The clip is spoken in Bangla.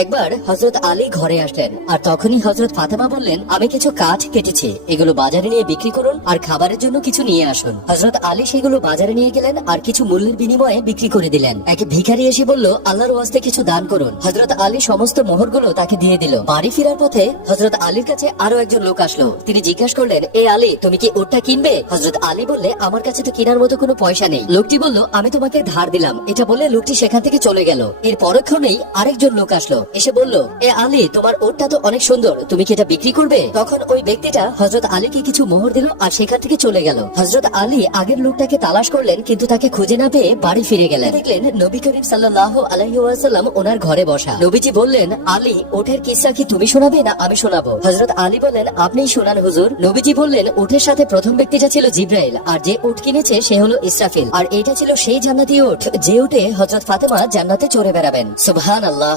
একবার হযরত আলী ঘরে আসলেন আর তখনই হযরত ফাতেমা বললেন, আমি কিছু কাঠ কেটেছি, এগুলো বাজারে নিয়ে বিক্রি করুন আর খাবারের জন্য কিছু নিয়ে আসুন। হযরত আলী সেগুলো বাজারে নিয়ে গেলেন আর কিছু মূল্যের বিনিময়ে বিক্রি করে দিলেন। এক ভিখারি এসে বলল, আল্লাহর ওয়াস্তে কিছু দান করুন। হযরত আলী সমস্ত মোহরগুলো তাকে দিয়ে দিল। বাড়ি ফেরার পথে হযরত আলীর কাছে আরো একজন লোক আসলো। তিনি জিজ্ঞাসা করলেন, এ আলী, তুমি কি ওটা কিনবে? হযরত আলী বললে, আমার কাছে তো কেনার মতো কোনো পয়সা নেই। লোকটি বলল, আমি তোমাকে ধার দিলাম। এটা বলে লোকটি সেখান থেকে চলে গেল। এর পরক্ষণেই আরেকজন লোক আসলো, এসে বলল, এ আলী, তোমার ওটটা তো অনেক সুন্দর, তুমি কি এটা বিক্রি করবে? তখন ওই ব্যক্তিটা হযরত আলীকে কিছু মোহর দিল আর সেখান থেকে চলে গেল। হযরত আলী আগের লোকটাকে তালাশ করলেন, কিন্তু তাকে খুঁজে না পেয়ে বাড়ি ফিরে গেলেন। দেখলেন নবী করিম সাল্লাল্লাহু আলাইহি ওয়াসাল্লাম ওনার ঘরে বসা। নবীজি বললেন, আলী, ওঠের কিসসা কি তুমি শোনাবে না আমি শোনাবো? হযরত আলী বললেন, আপনিই শোনান হুজুর। নবীজি বললেন, ওঠের সাথে প্রথম ব্যক্তিটা ছিল জিব্রাইল, আর যে উট কিনেছে সে হলো ইসরাফিল, আর এটা ছিল সেই জান্নাতি উট যে উটে হযরত ফাতেমা জান্নাতে চড়ে বেড়াবেন। সুবহানাল্লাহ।